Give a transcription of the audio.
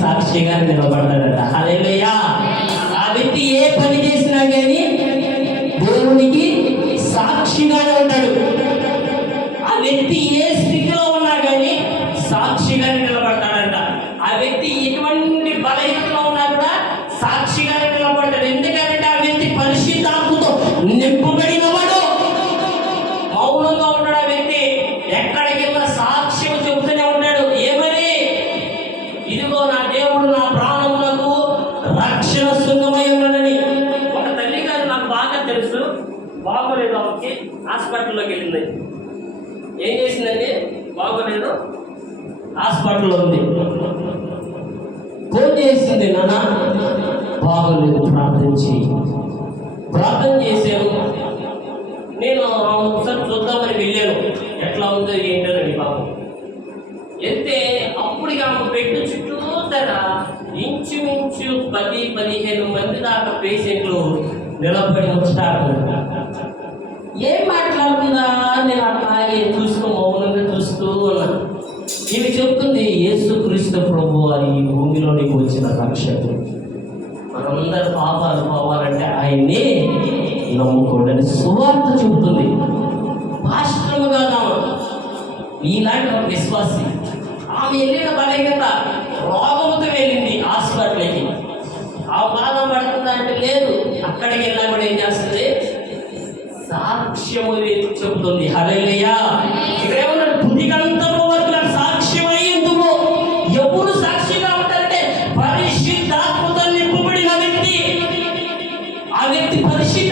సాక్షిగా నిలబడ్డాడట. హల్లెలూయా. ఆ వ్యక్తి ఏ పని చేసినా కానీ దేవునికి సాక్షిగానే ఉంటాడు. ఆ వ్యక్తి ఏ స్థితిలో ఉన్నా కానీ సాక్షిగా నిలబడతాడంట. ఆ వ్యక్తి ఎటువంటి బలహీనతలో ఉన్నా కూడా సాక్షిగా నిలబడతాడు. ఎందుకంటే ఆ వ్యక్తి పరిశుద్ధాత్మతో నింపబడినవాడు. మౌనంగా ఉంటాడు ఆ వ్యక్తి. ఎక్కడికి వెళ్ళినా సాక్ష్యం చెబుతూనే ఉంటాడు. ఏమని? ఇదిగో నా దేవుడు నా ప్రాణములకు రక్షణ శృంగమై ఉన్నాడని. ఒక తల్లి గారు నాకు బాగా తెలుసు, బాగోలేదు, ఆమెకి హాస్పిటల్లోకి వెళ్ళింది. ఏం చేసిందండి? బాగోలేదు, హాస్పిటల్లో ఉంది. ఫోన్ చేసింది, నాన్న బాగోలేదు, ప్రార్థన చేశాను. నేను ఒకసారి చూద్దామని వెళ్ళాను, ఎట్లా ఉందో ఏంటోనండి బాబు. వెళ్తే అప్పటికి ఆమె పెట్టు చుట్టూ ధర ఇంచుమించు 10-15 మంది దాకా పేషెంట్లు నిలబడి ముచ్చటాడుతున్నారు. ఏం మాట్లాడుతుందా నేను అట్లాగే చూస్తూ మౌనంగా చూస్తూ ఉన్నాను. ఇవి చెప్తుంది యేసుక్రీస్తు ప్రభువు ఈ భూమిలోనికి వచ్చిన రక్షకుడు. మనందరి పాపాలు పోవాలంటే ఆయన్ని నమ్ముకోండి సువార్త చెబుతుంది. పాస్టర్గా ఇలాంటి ఒక విశ్వాసి. ఆమె వెళ్ళిన బలహీనత రోగముతో వెళ్ళింది హాస్పిటల్కి. ఆ బాధ పడుతుందా అంటే లేదు. అక్కడికి వెళ్ళినా కూడా ఏం చేస్తుంది? సాక్ష్యము చెబుతుంది. హల్లెలూయా. ఇక్కడేమన్నా బుద్ధిగంతము వరకు సాక్ష్యమై ఎందుకు? ఎప్పుడు సాక్షిగా ఉంటారంటే పరిశుద్ధాత్మతో నింపబడిన వ్యక్తి. ఆ వ్యక్తి పరిశుద్ధ